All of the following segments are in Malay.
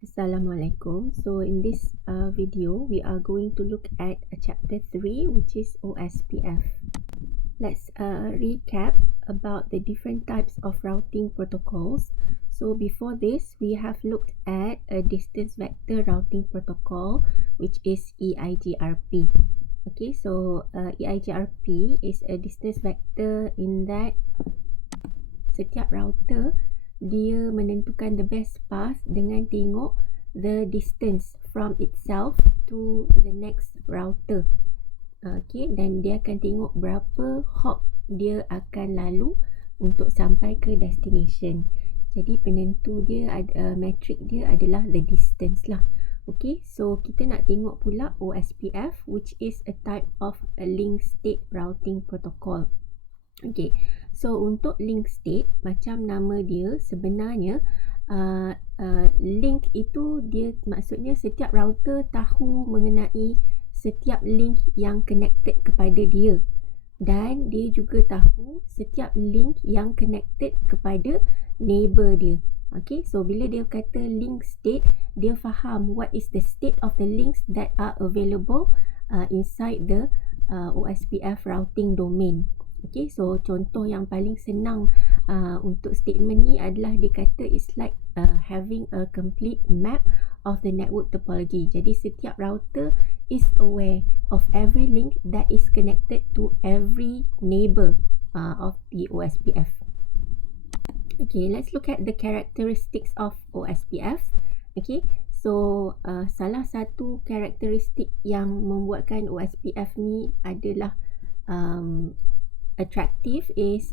Assalamualaikum. So in this video, we are going to look at chapter 3, which is OSPF. Let's recap about the different types of routing protocols. So before this, we have looked at a distance vector routing protocol, which is EIGRP. Okay, so EIGRP is a distance vector in that setiap router dia menentukan the best path dengan tengok the distance from itself to the next router. Okay, dan dia akan tengok berapa hop dia akan lalu untuk sampai ke destination. Jadi penentu dia, metrik dia adalah the distance lah. Okay, so kita nak tengok pula OSPF, which is a type of a link state routing protocol. Okay, so untuk link state, macam nama dia sebenarnya link itu dia maksudnya setiap router tahu mengenai setiap link yang connected kepada dia, dan dia juga tahu setiap link yang connected kepada neighbor dia. Okay, so bila dia kata link state, dia faham what is the state of the links that are available inside the OSPF routing domain. Okay, so contoh yang paling senang untuk statement ni adalah dia kata it's like having a complete map of the network topology. Jadi setiap router is aware of every link that is connected to every neighbor of the OSPF. Okay, let's look at the characteristics of OSPF. Okay, so salah satu karakteristik yang membuatkan OSPF ni adalah attractive is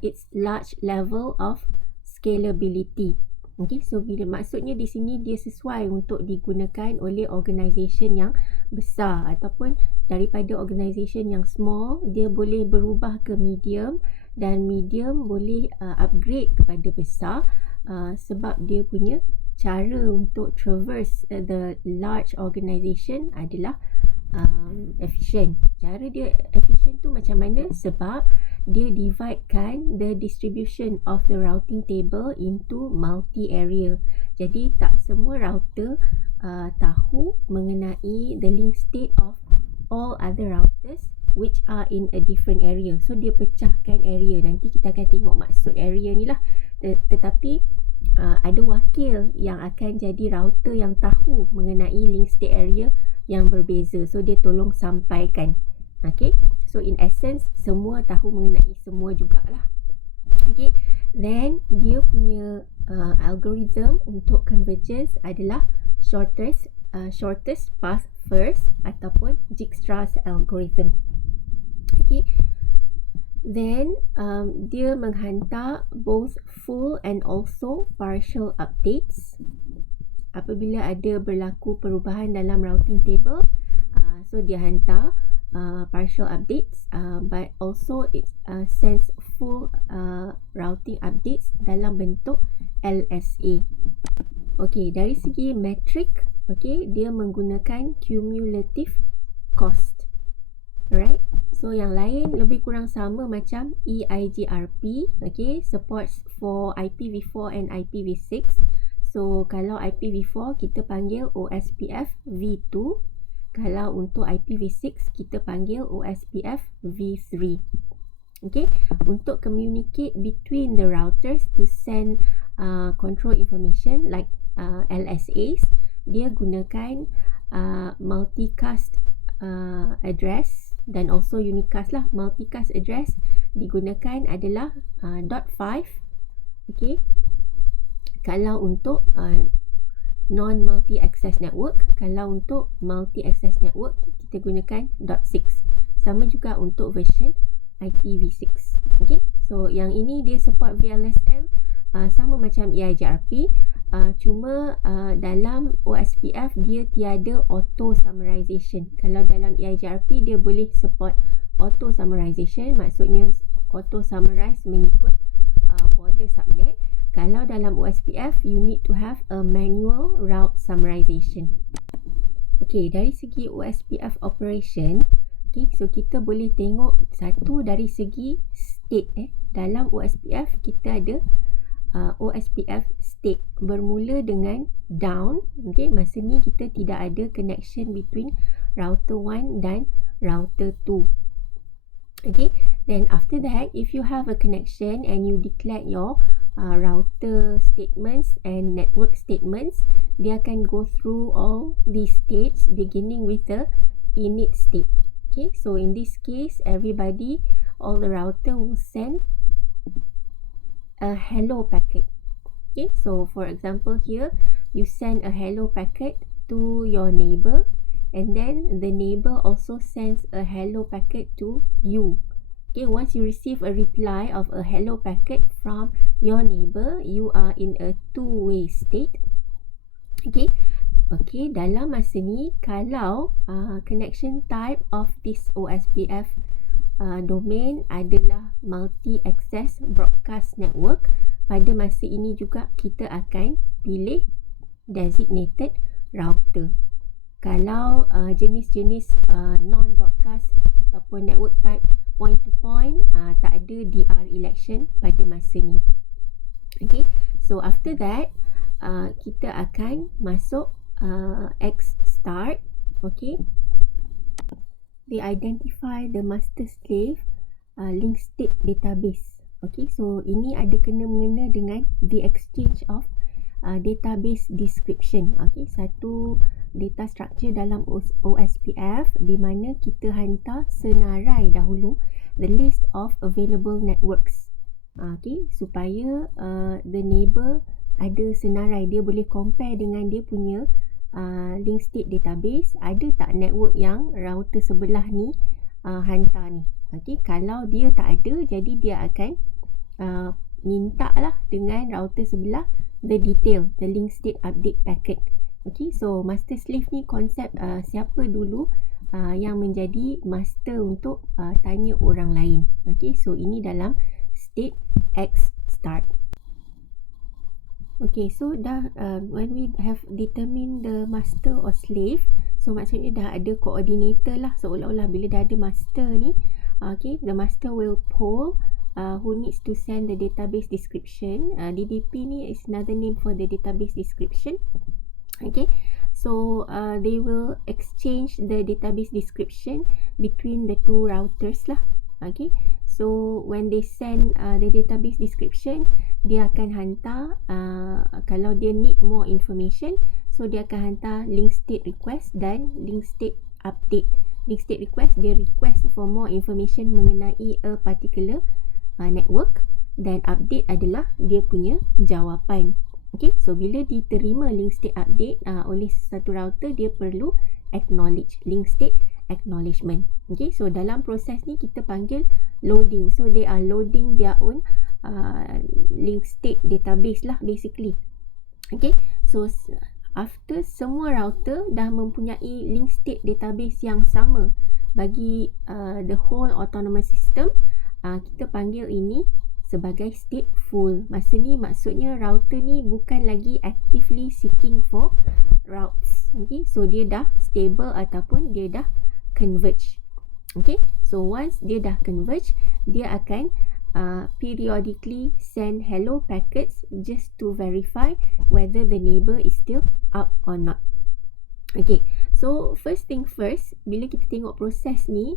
its large level of scalability. Okay, so bila maksudnya di sini dia sesuai untuk digunakan oleh organisation yang besar ataupun daripada organisation yang small, dia boleh berubah ke medium, dan medium boleh upgrade kepada besar sebab dia punya cara untuk traverse the large organisation adalah efficient. Cara dia efficient tu macam mana? Sebab dia dividekan the distribution of the routing table into multi area. Jadi tak semua router tahu mengenai the link state of all other routers which are in a different area. So dia pecahkan area. Nanti kita akan tengok maksud area ni lah. Tetapi ada wakil yang akan jadi router yang tahu mengenai link state area yang berbeza. So dia tolong sampaikan. Okay, so in essence semua tahu mengenai semua jugalah. Okay, then dia punya algorithm untuk convergence adalah shortest path first ataupun Dijkstra's algorithm. Okay, then dia menghantar both full and also partial updates apabila ada berlaku perubahan dalam routing table. So dia hantar partial updates, but also it sends full routing updates dalam bentuk LSA. Okay, dari segi metrik, okay, dia menggunakan cumulative cost. Alright, so yang lain lebih kurang sama macam EIGRP. Okay, supports for IPv4 and IPv6. So kalau IPv4 kita panggil OSPF V2, kalau untuk IPv6 kita panggil OSPF V3. Okay, untuk communicate between the routers to send control information like LSAs, dia gunakan multicast address dan also unicast lah. Multicast address digunakan adalah .5. Okay, kalau untuk non-multi-access network. Kalau untuk multi-access network kita gunakan .6. Sama juga untuk version IPv6. Okay, so yang ini dia support VLSM, sama macam EIGRP, cuma dalam OSPF dia tiada auto summarization. Kalau dalam EIGRP dia boleh support auto summarization, maksudnya auto summarize mengikut border subnet. Kalau dalam OSPF, you need to have a manual route summarization. Okay, dari segi OSPF Operation, okay, so kita boleh tengok satu dari segi state. Dalam OSPF, kita ada OSPF state bermula dengan down. Okay, masa ni kita tidak ada connection between router 1 dan router 2. Okay, then after that, if you have a connection and you declare your router statements and network statements, dia akan go through all these states beginning with the init state. Okay, so in this case, everybody, all the router will send a hello packet. Okay, so for example here, you send a hello packet to your neighbor, and then the neighbor also sends a hello packet to you. Okay, once you receive a reply of a hello packet from your neighbor, you are in a two-way state. Okay, dalam masa ni, kalau connection type of this OSPF domain adalah multi-access broadcast network, pada masa ini juga kita akan pilih designated router. Kalau jenis-jenis non-broadcast ataupun network type point to point, tak ada BDR Election pada masa ni. Okay, so after that, kita akan masuk X start. Okay, they identify the master slave link state database. Okay, so ini ada kena-mengena dengan the exchange of database description. Okay, satu data structure dalam OSPF di mana kita hantar senarai dahulu the list of available networks. Okay, supaya the neighbor ada senarai, dia boleh compare dengan dia punya link state database, ada tak network yang router sebelah ni hantar ni. Okay, kalau dia tak ada, jadi dia akan minta lah dengan router sebelah the detail, the link state update packet. Okay, so master slave ni konsep siapa dulu yang menjadi master untuk tanya orang lain. Okay, so ini dalam state X start. Okay, so dah when we have determined the master or slave, so maksudnya dah ada coordinator lah, seolah-olah bila dah ada master ni, okay, the master will poll who needs to send the database description. DDP ni is another name for the database description. Okay, so they will exchange the database description between the two routers lah. Okay, so when they send the database description, dia akan hantar kalau dia need more information, so dia akan hantar link state request dan link state update. Link state request, dia request for more information mengenai a particular network, dan update adalah dia punya jawapan. Okay, so bila diterima link state update oleh satu router, dia perlu acknowledge, link state acknowledgement. Okay, so dalam proses ni kita panggil loading. So they are loading their own link state database lah basically. Okay, so after semua router dah mempunyai link state database yang sama bagi the whole autonomous system, kita panggil ini sebagai stateful. Masa ni maksudnya router ni bukan lagi actively seeking for routes. Okay, so dia dah stable ataupun dia dah converge. Okay, so once dia dah converge, dia akan periodically send hello packets just to verify whether the neighbor is still up or not. Okay, so first thing first, bila kita tengok proses ni,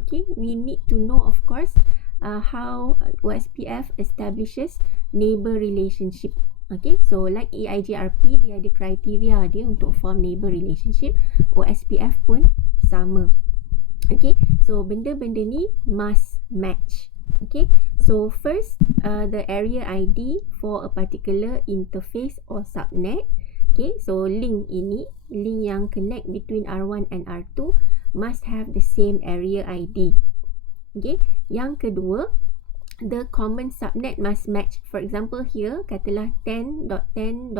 okay, we need to know of course how OSPF establishes neighbor relationship. Okay, so like EIGRP, dia ada kriteria dia untuk form neighbor relationship. OSPF pun sama. Okay, so benda-benda ni must match. Okay, so first the area ID for a particular interface or subnet. Okay, so link ini, link yang connect between R1 and R2 must have the same area ID. Okay, yang kedua, the common subnet must match. For example here, katalah 10.10.2.0.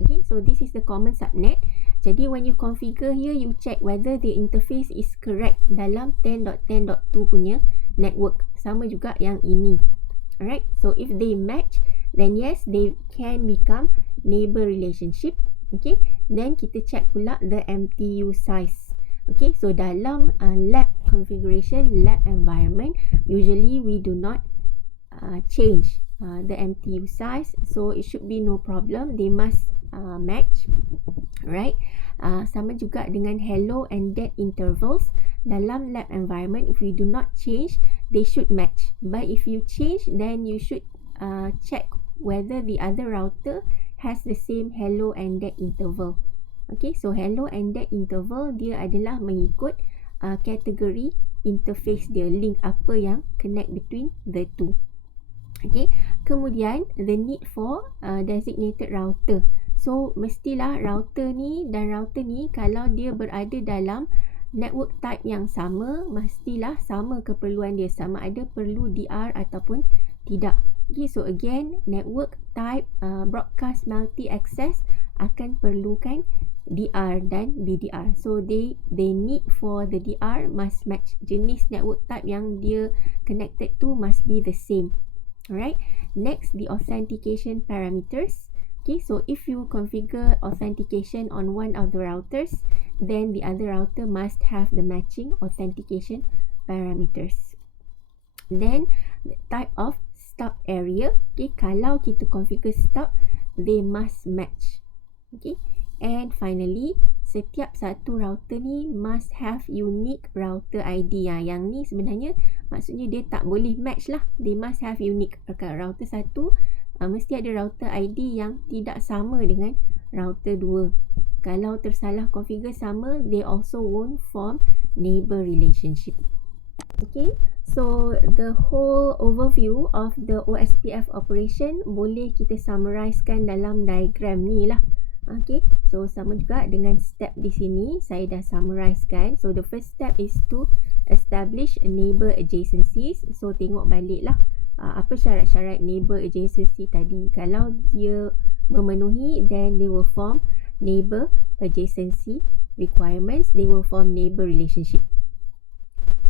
Okay, so this is the common subnet. Jadi when you configure here, you check whether the interface is correct dalam 10.10.2 punya network. Sama juga yang ini. Alright, so if they match, then yes, they can become neighbor relationship. Okay, then kita check pula the MTU size. Okay, so dalam lab configuration, lab environment, usually we do not change the MTU size, so it should be no problem. They must match, right? Sama juga dengan hello and dead intervals dalam lab environment. If we do not change, they should match. But if you change, then you should check whether the other router has the same hello and dead interval. Okay, so hello and dead interval dia adalah mengikut kategori interface dia, link apa yang connect between the two. Okay, kemudian the need for designated router. So mestilah router ni dan router ni kalau dia berada dalam network type yang sama, mestilah sama keperluan dia, sama ada perlu DR ataupun tidak. Okay, so again network type broadcast multi access akan perlukan DR dan BDR. So they need for the DR must match. Jenis network type yang dia connected to must be the same. Alright, next the authentication parameters. Okay, so if you configure authentication on one of the routers, then the other router must have the matching authentication parameters. Then the type of stop area. Okay, kalau kita configure stop, they must match. Okay, and finally setiap satu router ni must have unique router ID. Yang ni sebenarnya maksudnya dia tak boleh match lah. They must have unique. Router satu mesti ada router ID yang tidak sama dengan router 2. Kalau tersalah configure sama, they also won't form neighbor relationship. Okay, so the whole overview of the OSPF operation boleh kita summarizekan dalam diagram ni lah. Okay, so sama juga dengan step di sini saya dah summarizekan. So the first step is to establish a neighbor adjacencies. So tengok balik lah apa syarat-syarat neighbor adjacency tadi. Kalau dia memenuhi, then they will form neighbor adjacency requirements. They will form neighbor relationship.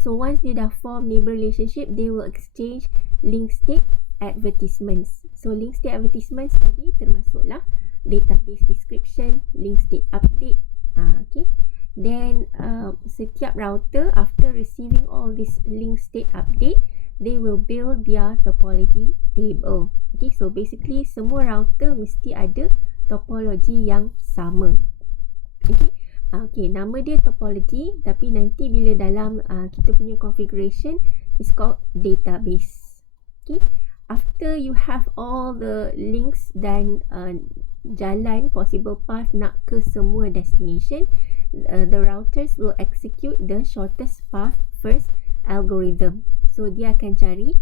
So once they dah form neighbor relationship, they will exchange link state advertisements. So link state advertisements tadi termasuklah database description, link state update. Okay. Then setiap router after receiving all this link state update, they will build their topology table. Okay, so basically semua router mesti ada topology yang sama. Okay. Okay, nama dia topology, tapi nanti bila dalam kita punya configuration is called database. Okay. After you have all the links dan jalan possible path nak ke semua destination, the routers will execute the shortest path first algorithm. So dia akan cari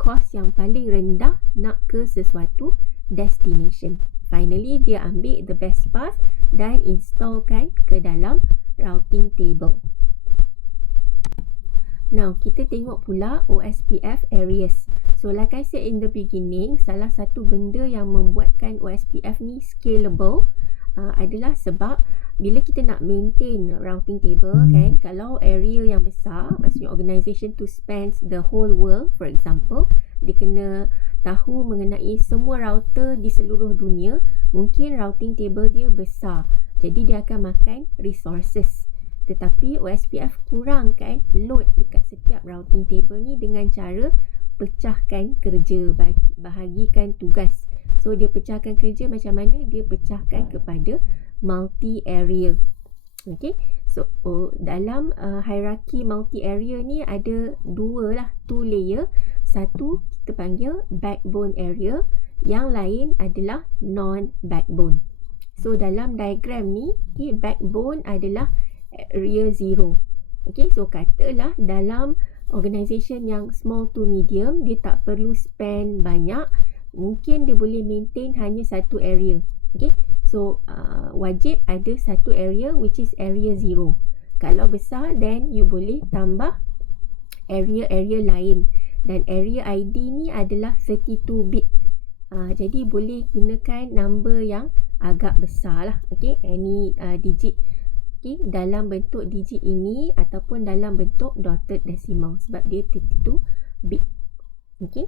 cost yang paling rendah nak ke sesuatu destination. Finally dia ambil the best path dan installkan ke dalam routing table. Now kita tengok pula OSPF Areas. So like I said in the beginning, salah satu benda yang membuatkan OSPF ni scalable adalah sebab bila kita nak maintain routing table kan, kalau area yang besar, maksudnya organisation to span the whole world, for example, dia kena tahu mengenai semua router di seluruh dunia, mungkin routing table dia besar, jadi dia akan makan resources. Tetapi OSPF kurangkan load dekat setiap routing table ni dengan cara pecahkan kerja, bahagikan tugas. So dia pecahkan kerja macam mana? Dia pecahkan kepada multi area. Okay, so dalam hierarchy multi area ni ada two layer. Satu kita panggil backbone area, yang lain adalah non backbone. So dalam diagram ni, okay, backbone adalah area 0. Okay, so katalah dalam organisation yang small to medium, dia tak perlu spend banyak, mungkin dia boleh maintain hanya satu area. Okay, so wajib ada satu area which is area 0. Kalau besar, then you boleh tambah area-area lain, dan area ID ni adalah 32 bit. Jadi boleh gunakan number yang agak besar lah. Okay, any digit, okay, dalam bentuk digit ini ataupun dalam bentuk dotted decimal, sebab dia 32 bit. Okay,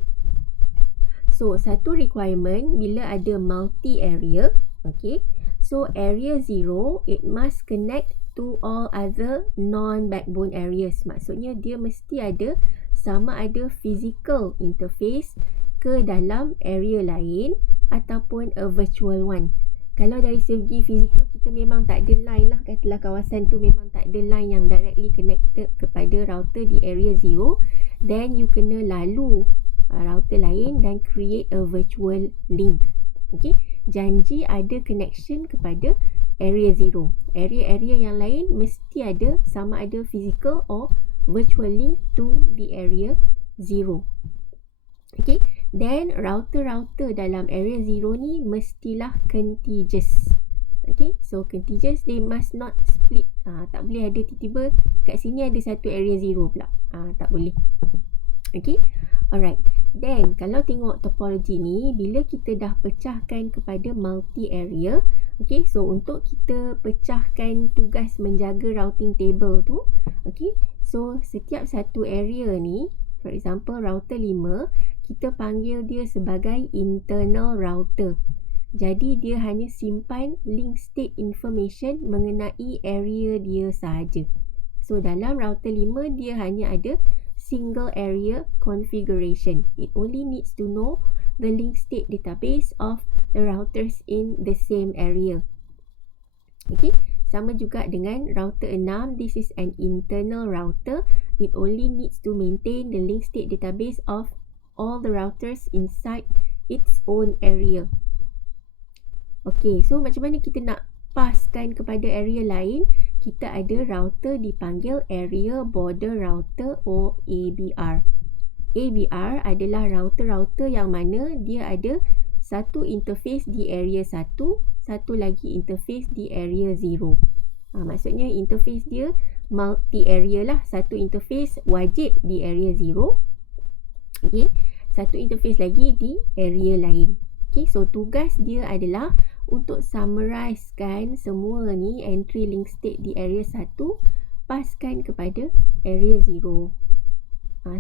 so satu requirement bila ada multi area, okay, so area 0 it must connect to all other non backbone areas. Maksudnya dia mesti ada sama ada physical interface ke dalam area lain ataupun a virtual one. Kalau dari segi fizikal kita memang tak ada line lah, katalah kawasan tu memang tak ada line yang directly connected kepada router di area 0, then you kena lalu router lain dan create a virtual link. Okay, janji ada connection kepada area 0. Area-area yang lain mesti ada, sama ada physical or virtual link to the area 0. Okay, then router-router dalam area 0 ni mestilah contiguous. Okay, so contiguous, they must not split. Tak boleh ada tiba-tiba kat sini ada satu area 0 pula. Tak boleh. Okay, alright. Then kalau tengok topology ni, bila kita dah pecahkan kepada multi-area, okay, so untuk kita pecahkan tugas menjaga routing table tu, okay, so setiap satu area ni, for example router 5, kita panggil dia sebagai internal router. Jadi dia hanya simpan link state information mengenai area dia sahaja. So dalam router 5 dia hanya ada single area configuration. It only needs to know the link state database of the routers in the same area. Okay, sama juga dengan router 6, this is an internal router. It only needs to maintain the link state database of all the routers inside its own area. Okay, so macam mana kita nak paskan kepada area lain? Kita ada router dipanggil Area Border Router or ABR. ABR adalah router-router yang mana dia ada satu interface di area 1, satu lagi interface di area 0. Maksudnya interface dia multi-area lah. Satu interface wajib di area 0. Okay, satu interface lagi di area lain. Okay, so tugas dia adalah untuk summarizekan semua ni entry link state di area 1, paskan kepada area 0.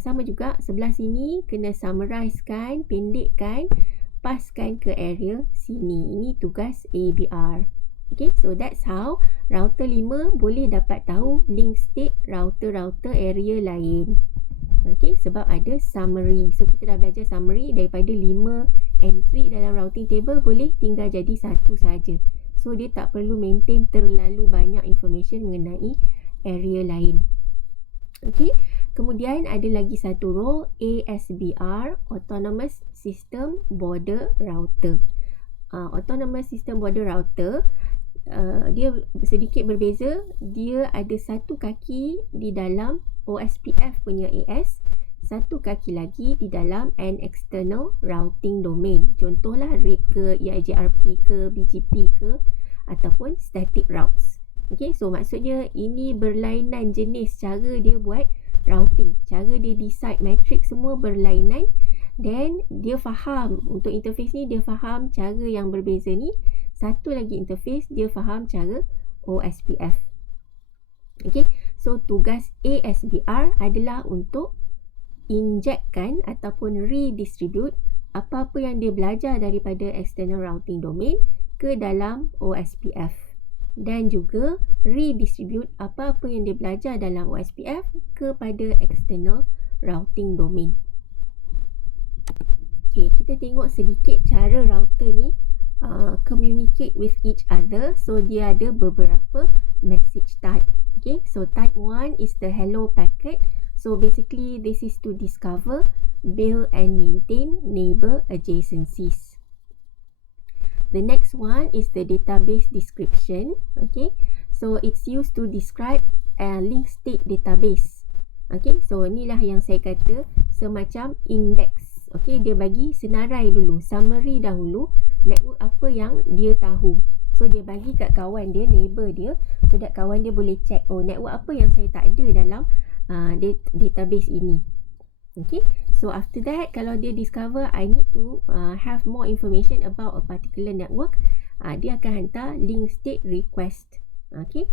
Sama juga sebelah sini kena summarizekan, pendekkan, paskan ke area sini. Ini tugas ABR. Okay, so that's how router 5 boleh dapat tahu link state router-router area lain. Okay, sebab ada summary. So kita dah belajar summary, daripada 5 entry dalam routing table boleh tinggal jadi satu saja. So dia tak perlu maintain terlalu banyak information mengenai area lain. Okay, kemudian ada lagi satu role, ASBR, Autonomous System Border Router. Autonomous System Border Router, dia sedikit berbeza. Dia ada satu kaki di dalam OSPF punya AS, satu kaki lagi di dalam an external routing domain. Contohlah RIP ke, EIGRP ke, BGP ke, ataupun static routes. Okay, so maksudnya ini berlainan jenis cara dia buat routing. Cara dia decide matrix semua berlainan. Then dia faham, untuk interface ni dia faham cara yang berbeza ni. Satu lagi interface dia faham cara OSPF. Okay, so tugas ASBR adalah untuk injectkan ataupun redistribute apa-apa yang dia belajar daripada external routing domain ke dalam OSPF, dan juga redistribute apa-apa yang dia belajar dalam OSPF kepada external routing domain. Okay, kita tengok sedikit cara router ni communicate with each other. So dia ada beberapa message type. Okay, so type 1 is the hello packet. So basically this is to discover, build and maintain neighbor adjacencies. The next one is the database description. Okay, so it's used to describe a link state database. Okay, so inilah yang saya kata semacam index. Okay, dia bagi senarai dulu, summary dahulu, network apa yang dia tahu. So dia bagi kat kawan dia, neighbor dia, so that kawan dia boleh check, oh network apa yang saya tak ada dalam database ini. Okay, so after that, kalau dia discover I need to have more information about a particular network, dia akan hantar link state request. Okay,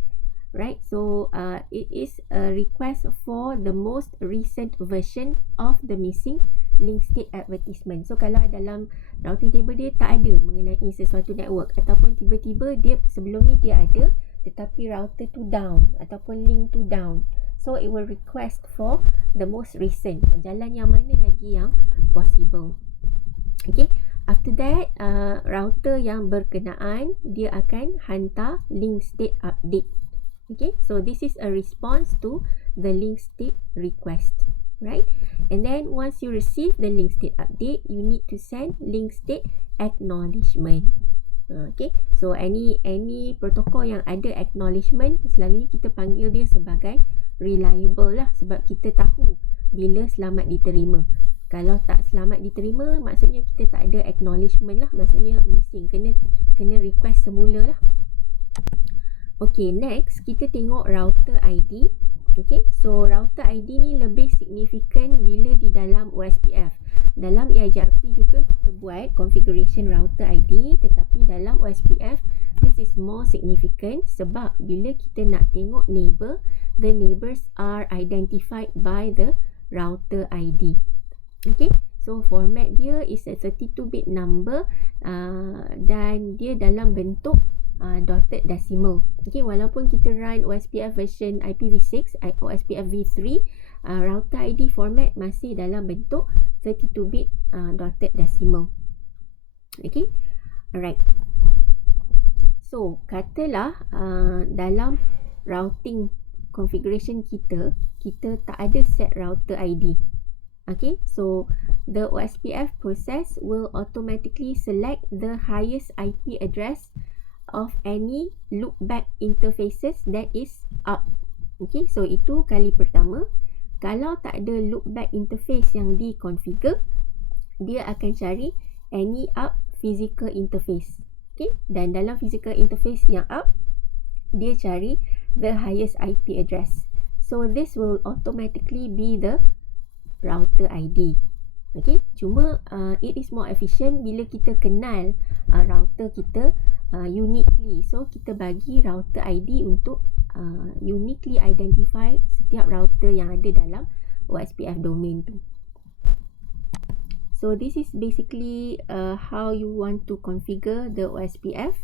right, so it is a request for the most recent version of the missing link state advertisement. So kalau dalam routing table dia tak ada mengenai sesuatu network, ataupun tiba-tiba dia sebelum ni dia ada tetapi router tu down ataupun link tu down, so it will request for the most recent, jalan yang mana lagi yang possible. Okay, after that router yang berkenaan dia akan hantar link state update. Okay, so this is a response to the link state request, right? And then once you receive the link state update, you need to send link state acknowledgement. Okay, so any protokol yang ada acknowledgement, selalunya kita panggil dia sebagai reliable lah, sebab kita tahu bila selamat diterima. Kalau tak selamat diterima, maksudnya kita tak ada acknowledgement lah, maksudnya missing, kena request semula lah. Okay, next kita tengok router ID. Okay, so router ID ni lebih signifikan bila di dalam OSPF. Dalam EIGRP juga kita buat configuration router ID, tetapi dalam OSPF this is more significant sebab bila kita nak tengok neighbor, the neighbors are identified by the router ID. Okay, so format dia is a 32-bit number dan dia dalam bentuk dotted decimal. Okay, walaupun kita run OSPF version IPv6, OSPF v3, router ID format masih dalam bentuk 32-bit dotted decimal. Okay, alright. So, katalah dalam routing configuration kita tak ada set router ID. Okay, so the OSPF process will automatically select the highest IP address of any loopback interfaces that is up. Okay, so itu kali pertama. Kalau tak ada loopback interface yang dikonfigure, dia akan cari any up physical interface. Okay, dan dalam physical interface yang up, dia cari the highest IP address. So this will automatically be the router ID. Okay, cuma it is more efficient bila kita kenal router kita uniquely. So kita bagi router ID untuk uniquely identify setiap router yang ada dalam OSPF domain tu. So this is basically how you want to configure the OSPF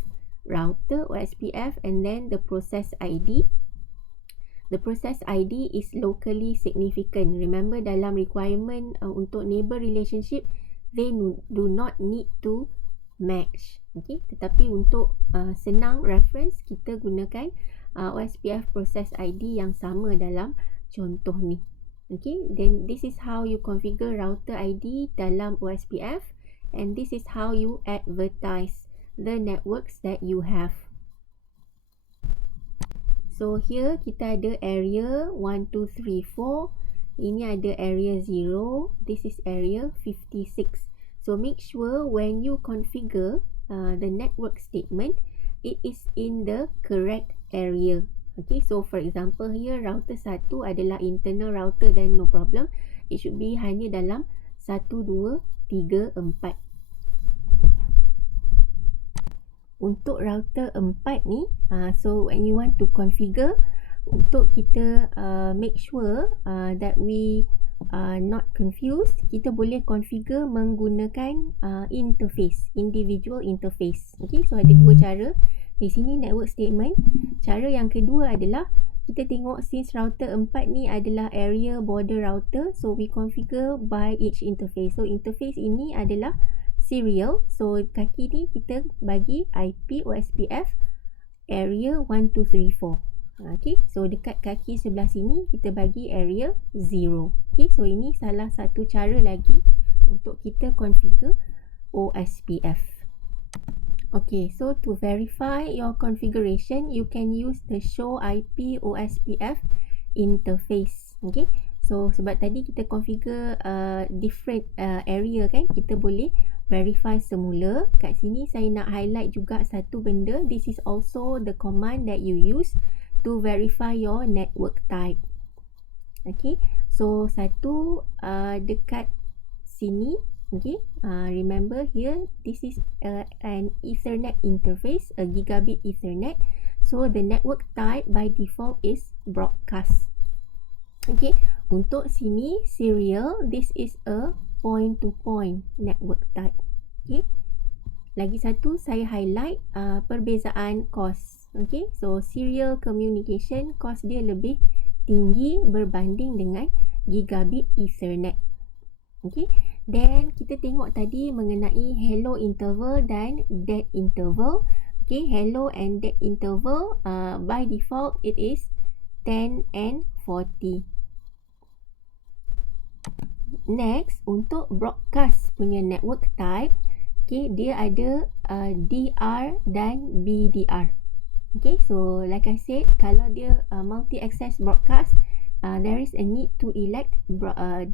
router, OSPF, and then the process ID. The process ID is locally significant. Remember, dalam requirement untuk neighbor relationship, they do not need to match. Okay, tetapi untuk senang reference, kita gunakan OSPF process ID yang sama dalam contoh ni. Okay, then this is how you configure router ID dalam OSPF, and this is how you advertise the networks that you have. So here kita ada area 1, 2, 3, 4. Ini ada area 0. This is area 56. So make sure when you configure the network statement, it is in the correct area. Okay, so for example here router 1 adalah internal router, then no problem. It should be hanya dalam 1, 2, 3, 4. Untuk router 4 ni, so when you want to configure, untuk kita make sure that we not confused, kita boleh configure menggunakan interface, individual interface. Okay, so ada dua cara. Di sini network statement. Cara yang kedua adalah kita tengok since router 4 ni adalah area border router, so we configure by each interface. So interface ini adalah serial, so kaki ni kita bagi IP OSPF area 1, 2, 3, 4. Okay, so dekat kaki sebelah sini kita bagi area 0. Okay, so ini salah satu cara lagi untuk kita configure OSPF. Okay, so to verify your configuration, you can use the show IP OSPF interface. Okay, so sebab tadi kita configure different area kan, kita boleh verify semula. Kat sini saya nak highlight juga satu benda. This is also the command that you use to verify your network type. Okay, so satu dekat sini. Okay, remember here this is an Ethernet interface, a gigabit Ethernet. So the network type by default is broadcast. Okay, untuk sini serial, this is a point-to-point network type. Okay, lagi satu saya highlight perbezaan cost. Okay, so serial communication cost dia lebih tinggi berbanding dengan gigabit Ethernet. Okay, Then kita tengok tadi mengenai hello interval dan dead interval. Okay, hello and dead interval by default it is 10 and 40. Next, untuk broadcast punya network type, okay, dia ada DR dan BDR. Okay, so like I said, kalau dia multi-access broadcast, there is a need to elect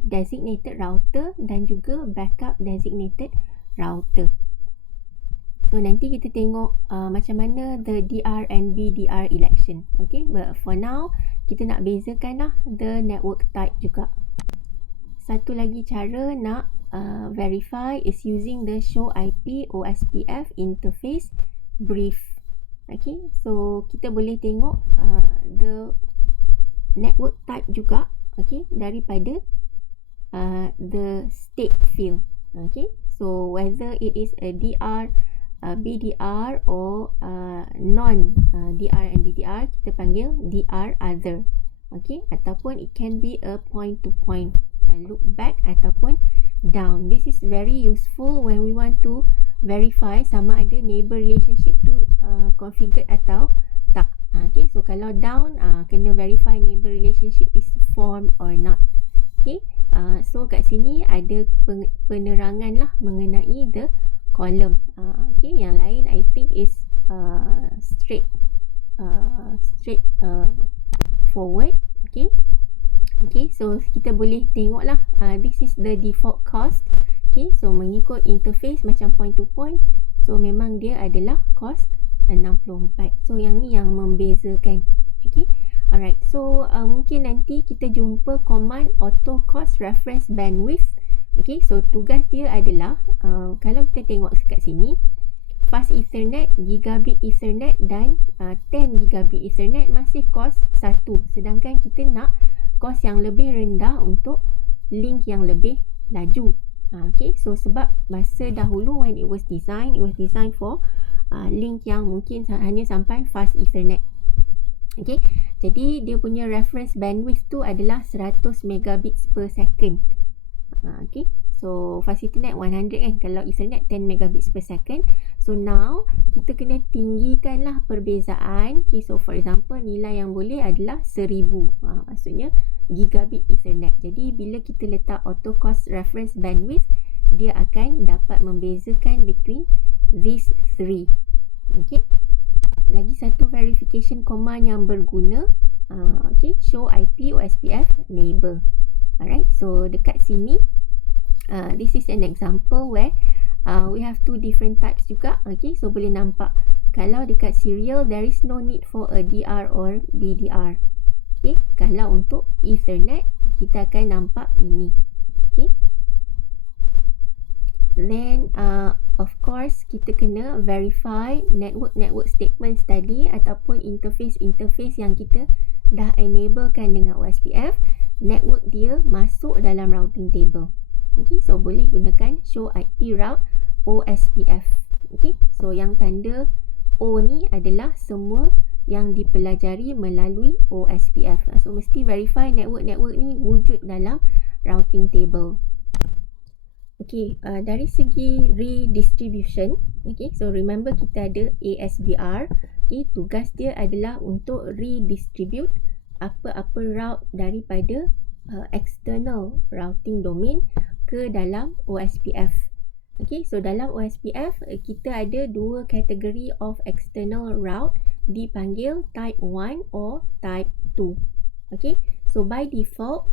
designated router dan juga backup designated router. So nanti kita tengok macam mana the DR and BDR election. Okay, but for now kita nak bezakan lah the network type juga. Satu lagi cara nak verify is using the show IP OSPF interface brief. Okay, so kita boleh tengok the network type juga, okay, daripada the state field. Okay, so whether it is a DR, BDR or non DR and BDR, kita panggil DR other. Okay, ataupun it can be a point to point, look back ataupun down. This is very useful when we want to verify sama ada neighbor relationship tu configured atau tak. Okay, so kalau down kena verify neighbor relationship is formed or not. Okay, so kat sini ada penerangan lah mengenai the column. Okay, yang lain I think is straight forward. Okay. Okay, so kita boleh tengok lah, this is the default cost. Okay, so mengikut interface macam point to point, so memang dia adalah cost 64. So yang ni yang membezakan. Okay, alright, so mungkin nanti kita jumpa command auto cost reference bandwidth. Okay, so tugas dia adalah kalau kita tengok kat sini, fast ethernet, gigabit ethernet dan 10 gigabit ethernet masih cost 1, sedangkan kita nak kos yang lebih rendah untuk link yang lebih laju. Okay, so sebab masa dahulu when it was designed for link yang mungkin hanya sampai fast ethernet. Okay, jadi dia punya reference bandwidth tu adalah 100 megabits per second. Okay, so fast ethernet 100 kan, kalau ethernet 10 megabits per second. So now kita kena tinggikan lah perbezaan. Okay, so for example nilai yang boleh adalah 1000, maksudnya gigabit ethernet. Jadi bila kita letak auto cost reference bandwidth, dia akan dapat membezakan between these three. Okay, lagi satu verification command yang berguna, okay, show IP OSPF neighbor. Alright, so dekat sini this is an example where we have two different types juga. Okay, so boleh nampak kalau dekat serial there is no need for a DR or BDR. Okay, kalau untuk ethernet kita akan nampak ini. Okay, then of course kita kena verify network statements tadi ataupun interface yang kita dah enablekan dengan OSPF, network dia masuk dalam routing table. Okay, so boleh gunakan show IP route OSPF. Okay, so yang tanda O ni adalah semua yang dipelajari melalui OSPF. So mesti verify network ni wujud dalam routing table. Okay, dari segi redistribution, okay, so remember kita ada ASBR. Okay, tugas dia adalah untuk redistribute apa-apa route daripada external routing domain ke dalam OSPF. Okay, so dalam OSPF kita ada dua kategori of external route, dipanggil type 1 or type 2. Okay, so by default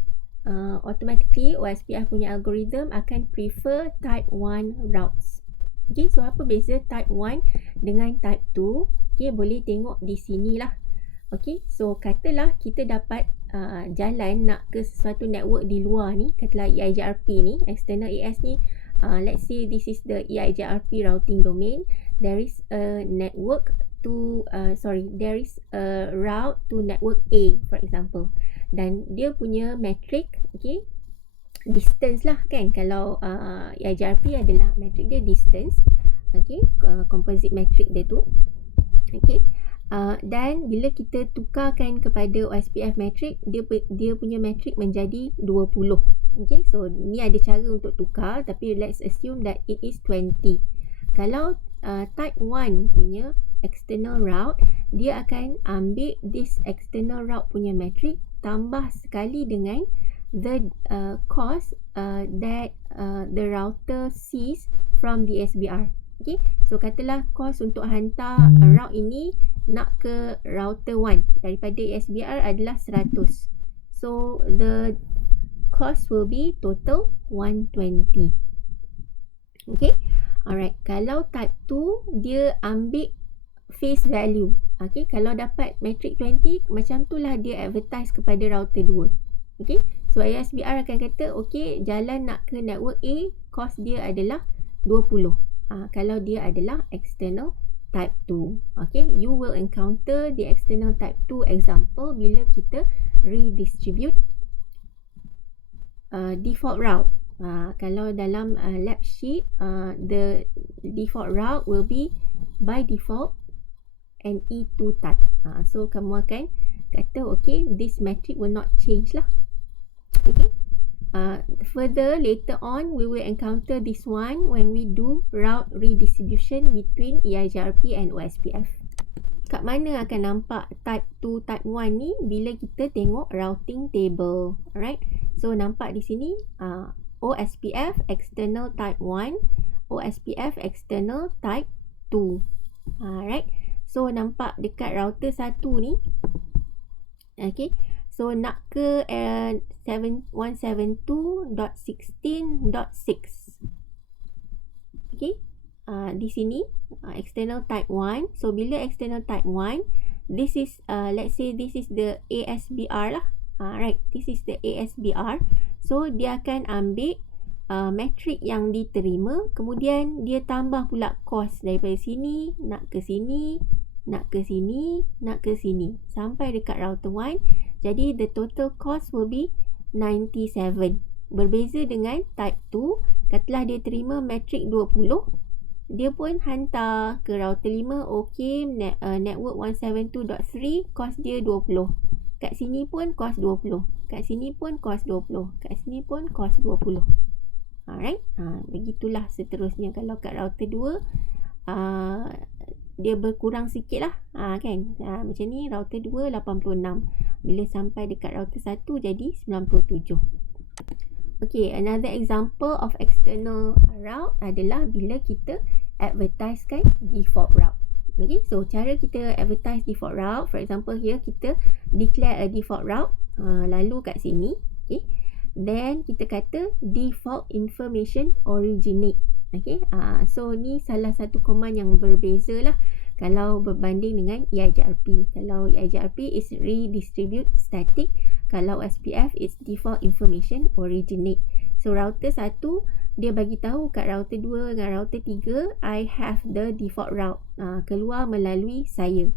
automatically OSPF punya algorithm akan prefer type 1 routes. Okay, so apa beza type 1 dengan type 2? Okay, boleh tengok di sini lah. Okay, so katalah kita dapat jalan nak ke sesuatu network di luar ni, katalah EIGRP ni, external AS ni, let's say this is the EIGRP routing domain. There is a network to there is a route to network A for example, dan dia punya metric, okay, distance lah kan, kalau EIGRP adalah metric dia distance. Okay, composite metric dia tu. Okay, dan bila kita tukarkan kepada OSPF metric, dia punya metric menjadi 20. Okay, so ni ada cara untuk tukar, tapi let's assume that it is 20. Kalau type 1 punya external route, dia akan ambil this external route punya metric tambah sekali dengan the cost that the router sees from the SBR. Okay, so katalah cost untuk hantar route ini nak ke router 1 daripada SBR adalah 100. So the cost will be total 120. Okay, alright. Kalau type 2, dia ambil face value. Okay, kalau dapat metric 20, macam tu lah dia advertise kepada router 2. Okay, so SBR akan kata, okay, jalan nak ke network A, cost dia adalah 20. Kalau dia adalah external type 2. Okay, you will encounter the external type 2 example bila kita redistribute default route. Kalau dalam lab sheet, the default route will be by default an E2 type. So kamu akan kata, okay, this metric will not change lah. Okay. Further later on, we will encounter this one when we do route redistribution between EIGRP and OSPF. Kat mana akan nampak type 2, type 1 ni bila kita tengok routing table. Alright. So nampak di sini OSPF external type 1, OSPF external type 2. Alright. So nampak dekat router 1 ni. Okay. So nak ke 172.16.6. Okay. Di sini external type 1. So bila external type 1, this is let's say this is the ASBR lah. Right, this is the ASBR. So dia akan ambil metrik yang diterima, kemudian dia tambah pula cost daripada sini nak ke sini, nak ke sini, nak ke sini sampai dekat router 1. Jadi the total cost will be 97. Berbeza dengan type 2, katalah dia terima metrik 20, dia pun hantar ke router 5, okay, network 172.3, cost dia 20. Kat sini pun cost 20. Kat sini pun cost 20. Kat sini pun cost 20. Alright. Begitulah seterusnya. Kalau kat router 2, dia berkurang sikit lah. Kan? Macam ni router 2 86. Bila sampai dekat router 1 jadi 97. Okay, another example of external route adalah bila kita advertisekan default route. Okay, so cara kita advertise default route, for example here kita declare a default route, lalu kat sini, okay, then kita kata default information originate. Okay, so ni salah satu command yang berbeza lah kalau berbanding dengan EIGRP. Kalau EIGRP is redistribute static, kalau OSPF is default information originate. So router 1 dia bagi tahu kat router 2 dengan router 3, I have the default route, keluar melalui saya.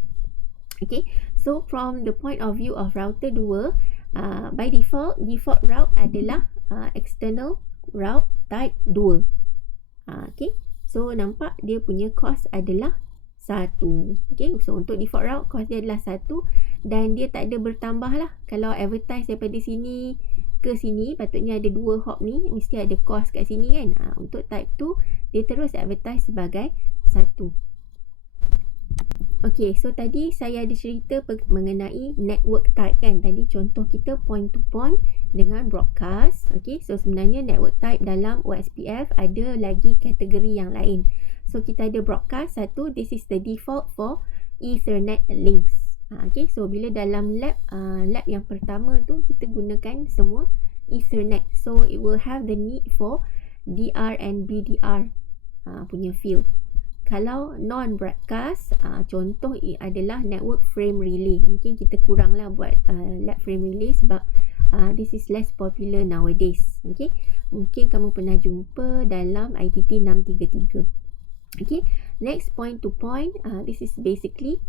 Okay, so from the point of view of router 2, by default route adalah external route type 2. Okay, so nampak dia punya cost adalah 1. Okay, so untuk default route cost dia adalah 1 dan dia tak ada bertambah lah. Kalau advertise daripada sini ke sini, patutnya ada 2 hop ni, mesti ada cost kat sini kan. Untuk type 2 dia terus advertise sebagai 1. Okay, so tadi saya ada cerita mengenai network type kan. Tadi contoh kita point to point dengan broadcast. Okay, so sebenarnya network type dalam OSPF ada lagi kategori yang lain. So kita ada broadcast 1, this is the default for Ethernet links. Okay, so bila dalam lab yang pertama tu kita gunakan semua Ethernet. So it will have the need for DR and BDR punya field. Kalau non-broadcast, contoh adalah network frame relay. Mungkin kita kurang lah buat lab frame relay sebab this is less popular nowadays. Okay, mungkin kamu pernah jumpa dalam ITT651. Okay, next point to point. This is basically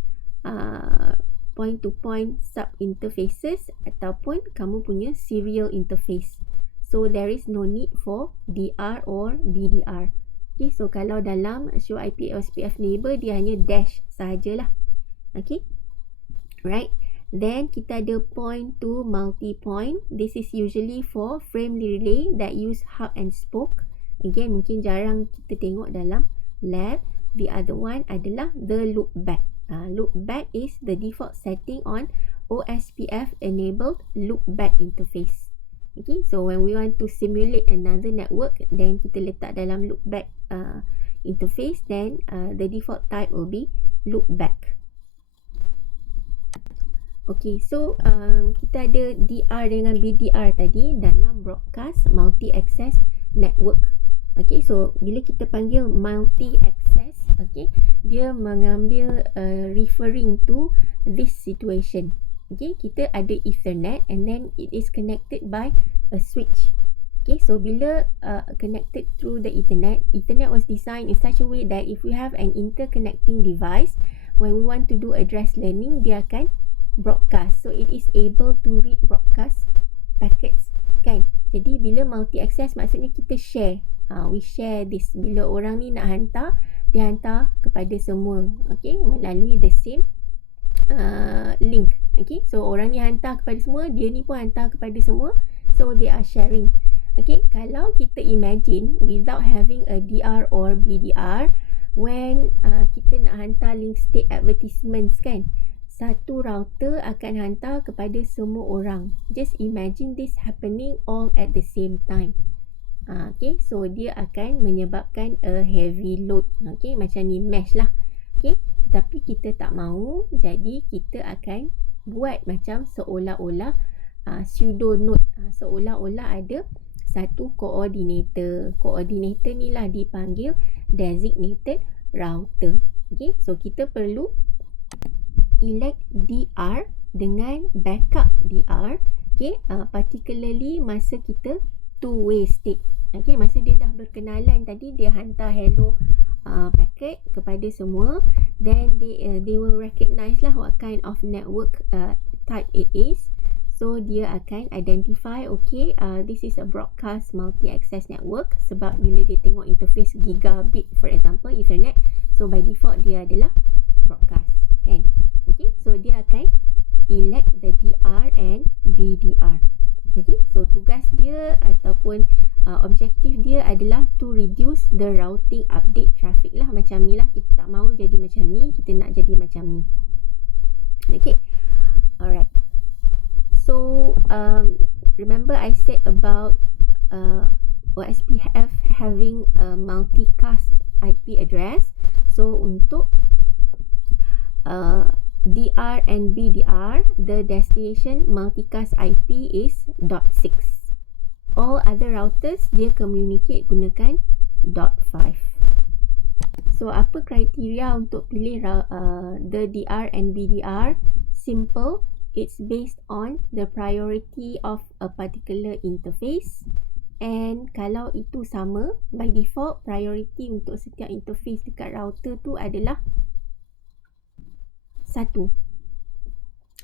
point to point sub interfaces ataupun kamu punya serial interface. So there is no need for DR or BDR. Okay, so kalau dalam show IP OSPF neighbor dia hanya dash sahajalah. Okay, right. Then kita ada point to multi-point. This is usually for frame relay that use hub and spoke. Again, mungkin jarang kita tengok dalam lab. The other one adalah the loop back. Loop back is the default setting on OSPF enabled loop back interface. Okay, so when we want to simulate another network, then kita letak dalam loop back interface, then the default type will be loop back. Okay, so kita ada DR dengan BDR tadi dalam broadcast multi-access network. Okay, so bila kita panggil multi-access, okay, dia mengambil referring to this situation. Okay, kita ada Ethernet and then it is connected by a switch. Okay, so bila connected through the Ethernet was designed in such a way that if we have an interconnecting device, when we want to do address learning, dia akan broadcast. So it is able to read broadcast packets, kan? Jadi bila multi-access maksudnya kita share. We share this. Bila orang ni nak hantar, dia hantar kepada semua, okay, melalui the same link. Okay, so orang ni hantar kepada semua, dia ni pun hantar kepada semua, so they are sharing. Okay, kalau kita imagine without having a DR or BDR, when kita nak hantar link state advertisements, kan, satu router akan hantar kepada semua orang. Just imagine this happening all at the same time. Okay, so dia akan menyebabkan a heavy load. Okay, macam ni mesh lah. Okay, tetapi kita tak mahu, jadi kita akan buat macam seolah-olah pseudo node, seolah-olah ada satu coordinator. Coordinator ni lah dipanggil designated router. Okay, so kita perlu elect DR dengan backup DR. Okay, particularly masa kita two-way state. Okay, masa dia dah berkenalan tadi, dia hantar hello packet kepada semua, then they will recognize lah what kind of network type it is. So dia akan identify, okay, this is a broadcast multi-access network, sebab bila dia tengok interface gigabit, for example Ethernet, so by default dia adalah broadcast, kan? Okay, so dia akan elect the DR and BDR. Okay, so tugas dia ataupun objektif dia adalah to reduce the routing update traffic lah. Macam ni lah, kita tak mahu jadi macam ni, kita nak jadi macam ni. Okay, alright. So remember I said about OSPF having a multicast IP address. So untuk DR and BDR, the destination multicast IP is .6. All other routers dia communicate gunakan .5. So apa kriteria untuk pilih the DR and BDR? Simple. It's based on the priority of a particular interface. And kalau itu sama, by default priority untuk setiap interface dekat router tu adalah 1.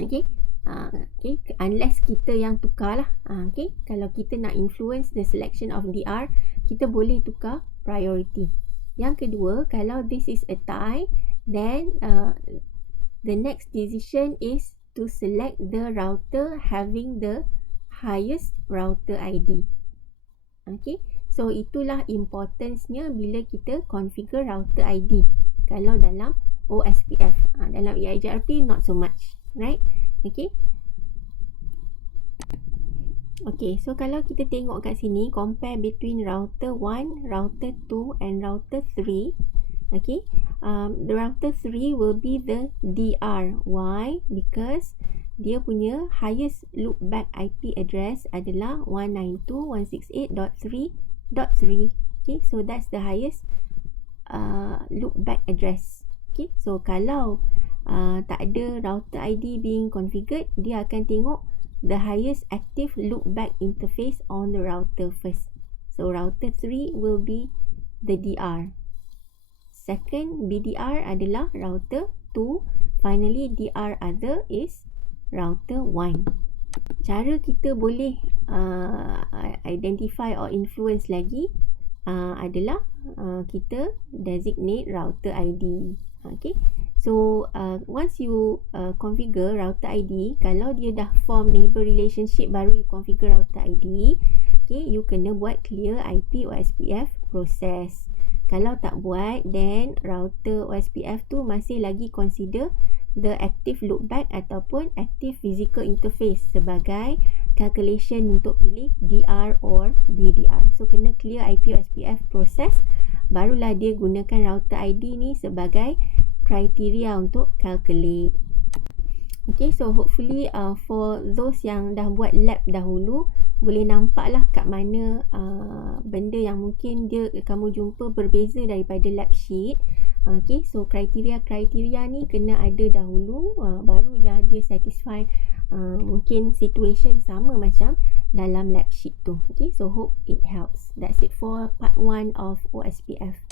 Okay, okay, unless kita yang tukar lah. Okay, kalau kita nak influence the selection of DR, kita boleh tukar priority. Yang kedua, kalau this is a tie, then the next decision is to select the router having the highest router ID. Okay, so itulah importance-nya bila kita configure router ID. Kalau dalam OSPF, dalam EIGRP not so much, right? Okay. Okay, so kalau kita tengok kat sini, compare between router 1, router 2 and router 3. Okay, the router 3 will be the DR. Why? Because dia punya highest loopback IP address adalah 192.168.3.3. Okay, so that's the highest loopback address. Okay, so kalau tak ada router ID being configured, dia akan tengok the highest active loopback interface on the router first. So router 3 will be the DR. Second, BDR adalah router 2. Finally, DR other is router 1. Cara kita boleh identify or influence lagi adalah kita designate router ID. Okay, So once you configure router ID, kalau dia dah form neighbor relationship, baru you configure router ID. Okay, you kena buat clear IP OSPF process. Kalau tak buat, then router OSPF tu masih lagi consider the active loopback ataupun active physical interface sebagai calculation untuk pilih DR or BDR. So kena clear IP OSPF process, barulah dia gunakan router ID ni sebagai kriteria untuk calculate. Okay, so hopefully for those yang dah buat lab dahulu, boleh nampak lah kat mana benda yang mungkin kamu jumpa berbeza daripada lab sheet. Okay, so kriteria ni kena ada dahulu, barulah dia satisfy mungkin situation sama macam dalam lab sheet tu. Okay, so hope it helps. That's it for part 1 of OSPF.